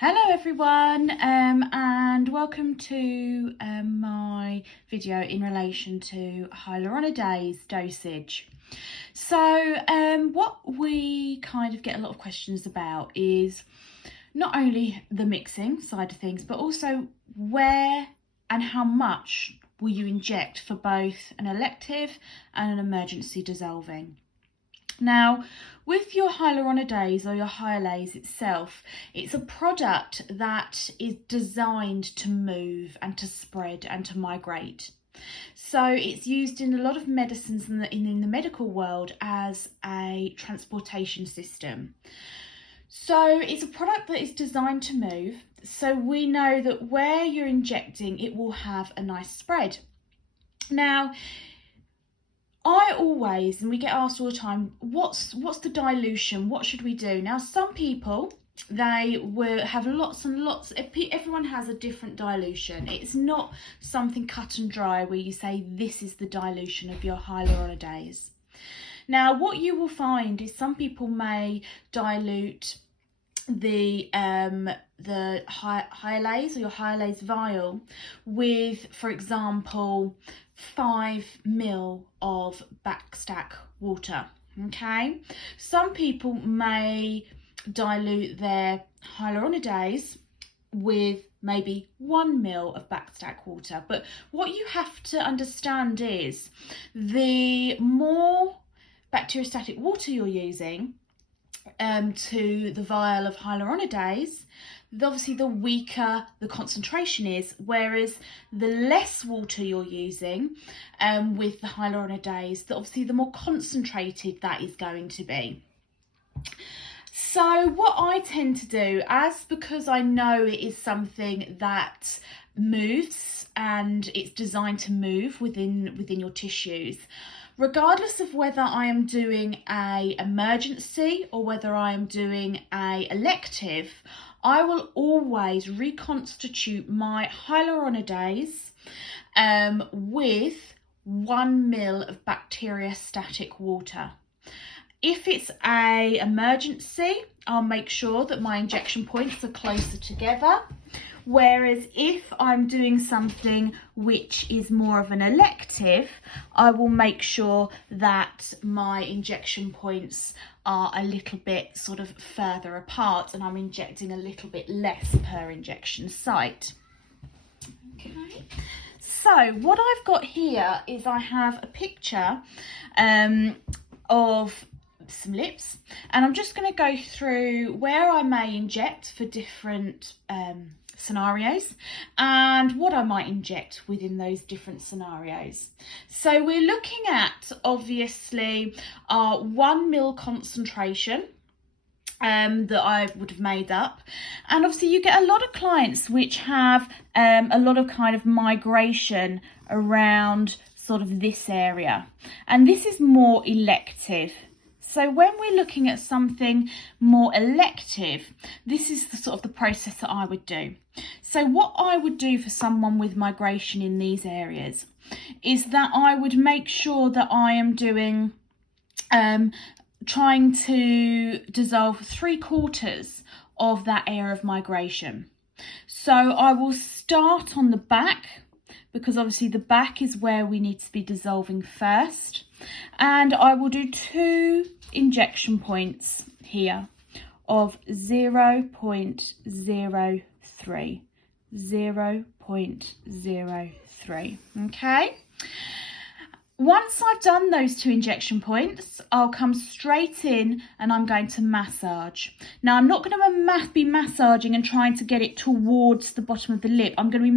Hello everyone, and welcome to my video in relation to hyaluronidase dosage. So what we kind of get a lot of questions about is not only the mixing side of things, but also where and how much will you inject for both an elective and an emergency dissolving. Now, with your hyaluronidase or your Hyalase itself, it's a product that is designed to move and to spread and to migrate. So it's used in a lot of medicines in the medical world as a transportation system. So it's a product that is designed to move. So we know that where you're injecting, it will have a nice spread. Now, I always, and we get asked all the time, what's the dilution? What should we do? Now, some people, they will have lots and lots, everyone has a different dilution. It's not something cut and dry where you say this is the dilution of your hyaluronidase. Now, what you will find is some people may dilute the Hyalase or your Hyalase vial with, for example, 5 ml of backstack water. Okay, some people may dilute their hyaluronidase with maybe 1 ml of backstack water, but what you have to understand is the more bacteriostatic water you're using to the vial of hyaluronidase, obviously the weaker the concentration is, whereas the less water you're using with the hyaluronidase, obviously the more concentrated that is going to be. So what I tend to do, because I know it is something that moves and it's designed to move within your tissues, regardless of whether I am doing an emergency or whether I am doing an elective, I will always reconstitute my hyaluronidase with 1 ml of bacteriostatic water. If it's an emergency, I'll make sure that my injection points are closer together. Whereas if I'm doing something which is more of an elective, I will make sure that my injection points are a little bit sort of further apart and I'm injecting a little bit less per injection site. Okay, so what I've got here is I have a picture of some lips, and I'm just going to go through where I may inject for different scenarios and what I might inject within those different scenarios. So we're looking at obviously our 1 ml concentration that I would have made up, and obviously you get a lot of clients which have a lot of kind of migration around sort of this area, and this is more elective. So when we're looking at something more elective, this is the sort of the process that I would do. So what I would do for someone with migration in these areas is that I would make sure that I am doing, trying to dissolve 3/4 of that area of migration. So I will start on the back, because obviously the back is where we need to be dissolving first. And I will do 2 injection points here of 0.03. 0.03. Okay. Once I've done those 2 injection points, I'll come straight in and I'm going to massage. Now, I'm not going to be massaging and trying to get it towards the bottom of the lip. I'm going to be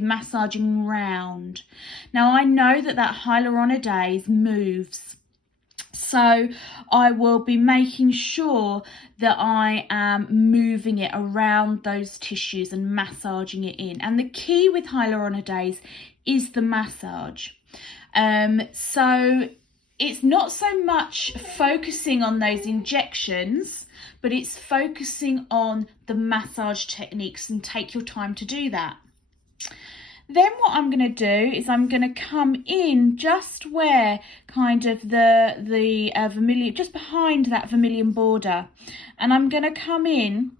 massaging round. Now, I know that hyaluronidase moves. So I will be making sure that I am moving it around those tissues and massaging it in. And the key with hyaluronidase is the massage. So it's not so much focusing on those injections, but it's focusing on the massage techniques, and take your time to do that. Then what I'm going to do is I'm going to come in just where kind of the vermilion, just behind that vermilion border, and I'm going to come in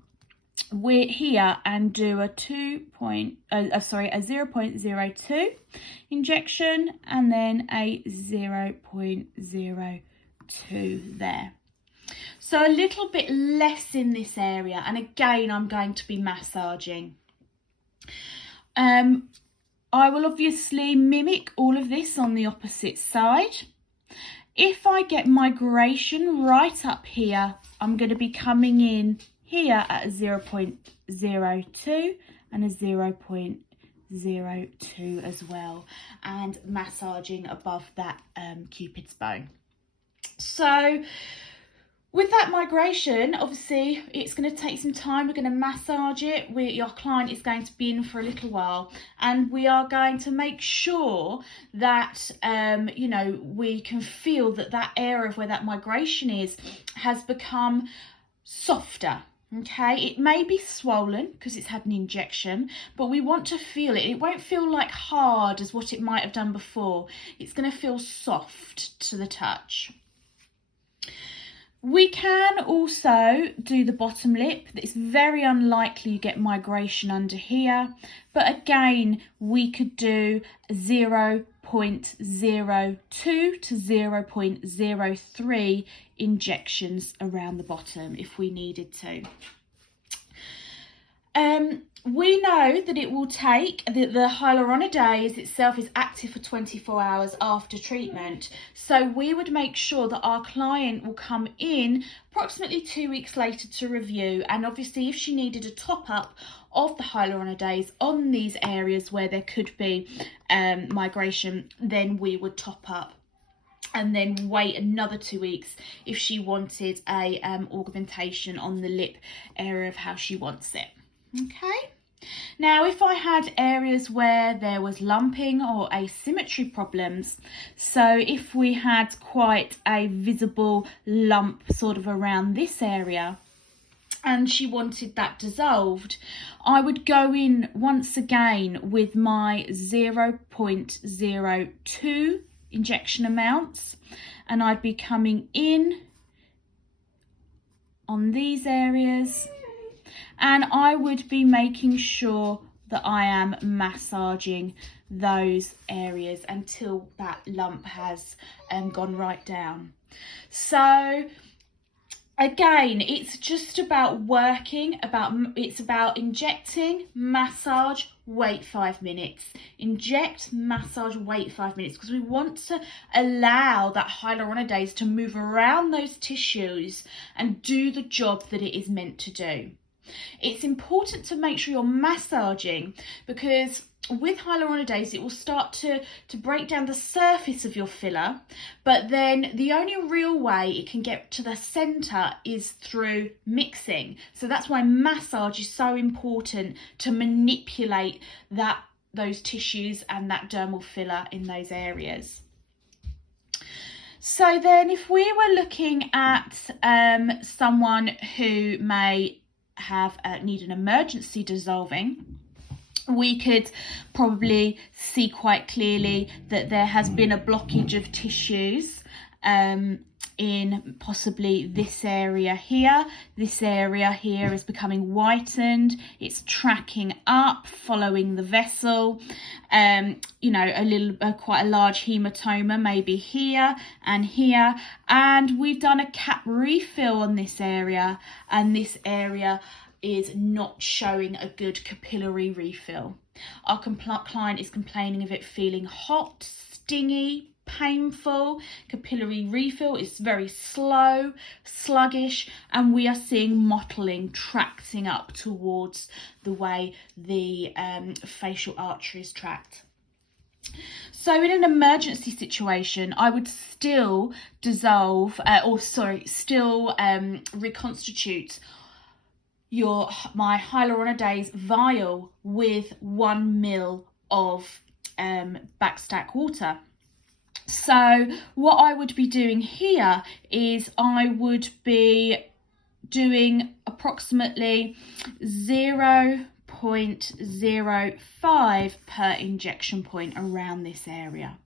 we're here and do a 0.02 injection and then a 0.02 there. So a little bit less in this area, and again I'm going to be massaging. I will obviously mimic all of this on the opposite side. If I get migration right up here, I'm going to be coming in here at a 0.02 and a 0.02 as well, and massaging above that Cupid's bow. So with that migration, obviously it's going to take some time. We're going to massage it. Your client is going to be in for a little while, and we are going to make sure that you know, we can feel that that area of where that migration is has become softer. Okay, it may be swollen because it's had an injection, but we want to feel it. It won't feel like hard as what it might have done before. It's going to feel soft to the touch. We can also do the bottom lip. It's very unlikely you get migration under here, but again we could do 0.02 to 0.03 injections around the bottom if we needed to. We know that it will take, the hyaluronidase itself is active for 24 hours after treatment. So we would make sure that our client will come in approximately 2 weeks later to review. And obviously if she needed a top up of the hyaluronidase on these areas where there could be migration, then we would top up. And then wait another 2 weeks if she wanted a augmentation on the lip area of how she wants it. Okay, now if I had areas where there was lumping or asymmetry problems, so if we had quite a visible lump sort of around this area and she wanted that dissolved, I would go in once again with my 0.02 injection amounts, and I'd be coming in on these areas, and I would be making sure that I am massaging those areas until that lump has gone right down. So again, it's just about working, it's about injecting, massage, wait 5 minutes. Inject, massage, wait 5 minutes, because we want to allow that hyaluronidase to move around those tissues and do the job that it is meant to do. It's important to make sure you're massaging, because with hyaluronidase it will start to break down the surface of your filler, but then the only real way it can get to the center is through mixing. So that's why massage is so important, to manipulate those tissues and that dermal filler in those areas. So then if we were looking at someone who may have need an emergency dissolving, we could probably see quite clearly that there has been a blockage of tissues in possibly this area here. This area here is becoming whitened, it's tracking up, following the vessel. You know, quite a large hematoma maybe here and here, and we've done a cap refill on this area, and this area is not showing a good capillary refill. Our client is complaining of it feeling hot, stingy, painful. Capillary refill is very slow, sluggish, and we are seeing mottling, tracting up towards the way the facial artery is tracked. So in an emergency situation, I would still reconstitute my hyaluronidase vial with 1 ml of backstack water. So what I would be doing here is I would be doing approximately 0.05 per injection point around this area.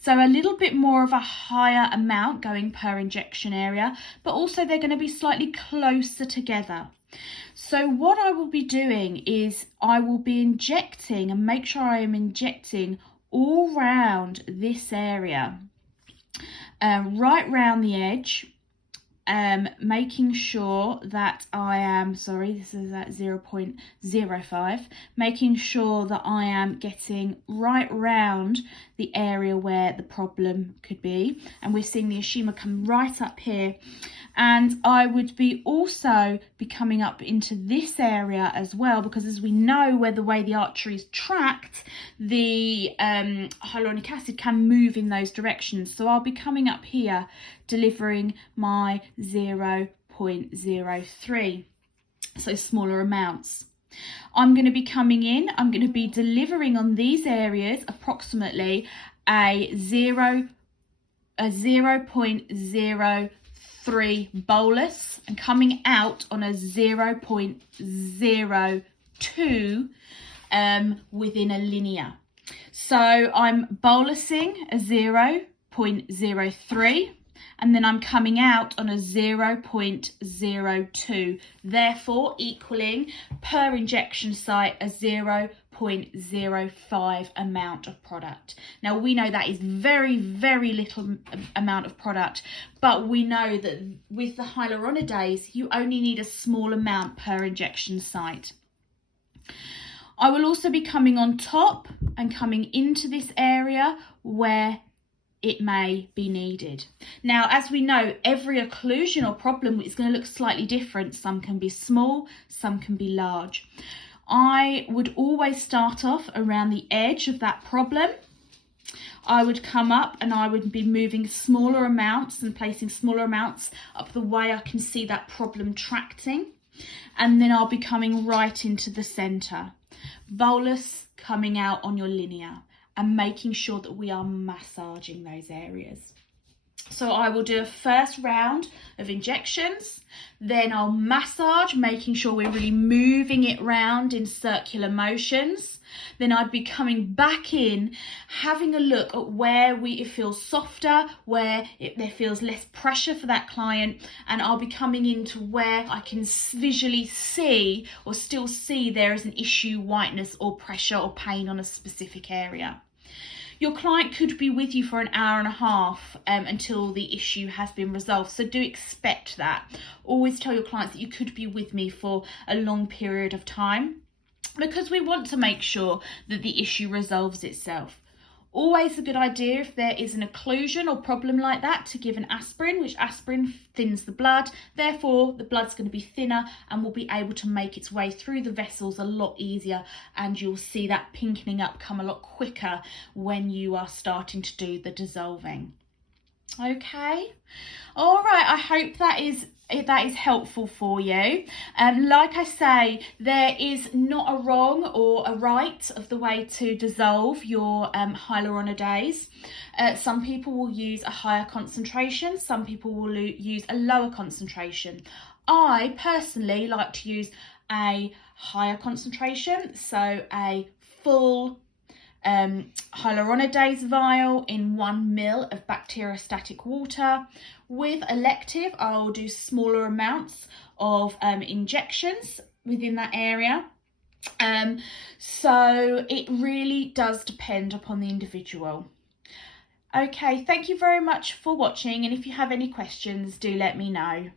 So a little bit more of a higher amount going per injection area, but also they're going to be slightly closer together. So what I will be doing is I will be injecting, and make sure I am injecting all round this area, right round the edge, making sure that I am, sorry, this is at 0.05, making sure that I am getting right round the area where the problem could be. And we're seeing the oschema come right up here. And I would be also be coming up into this area as well, because as we know, where the way the artery is tracked, the hyaluronic acid can move in those directions. So I'll be coming up here, delivering my 0.03, so smaller amounts. I'm going to be coming in, I'm going to be delivering on these areas approximately a 0.03 bolus, and coming out on a 0.02 within a linear. So I'm bolusing a 0.03, and then I'm coming out on a 0.02, therefore equaling per injection site a 0.05 amount of product. Now we know that is very, very little amount of product, but we know that with the hyaluronidase, you only need a small amount per injection site. I will also be coming on top and coming into this area where it may be needed. Now, as we know, every occlusion or problem is going to look slightly different. Some can be small, some can be large. I would always start off around the edge of that problem. I would come up and I would be moving smaller amounts and placing smaller amounts up the way I can see that problem tracting. And then I'll be coming right into the centre. Bolus coming out on your linear, and making sure that we are massaging those areas. So I will do a first round of injections, then I'll massage, making sure we're really moving it round in circular motions. Then I'd be coming back in, having a look at where it feels softer, where there feels less pressure for that client, and I'll be coming into where I can visually see or still see there is an issue, whiteness or pressure or pain on a specific area. Your client could be with you for an hour and a half until the issue has been resolved. So do expect that. Always tell your clients that you could be with me for a long period of time, because we want to make sure that the issue resolves itself. Always a good idea, if there is an occlusion or problem like that, to give an aspirin, which aspirin thins the blood. Therefore, the blood's going to be thinner and will be able to make its way through the vessels a lot easier, and you'll see that pinkening up come a lot quicker when you are starting to do the dissolving. Okay, all right, I hope that is helpful for you. Like I say, there is not a wrong or a right of the way to dissolve your hyaluronidase. Some people will use a higher concentration, some people will use a lower concentration. I personally like to use a higher concentration, so a full hyaluronidase vial in 1 ml of bacteriostatic water. With Elective, I'll do smaller amounts of injections within that area. So it really does depend upon the individual. Okay, thank you very much for watching, and if you have any questions, do let me know.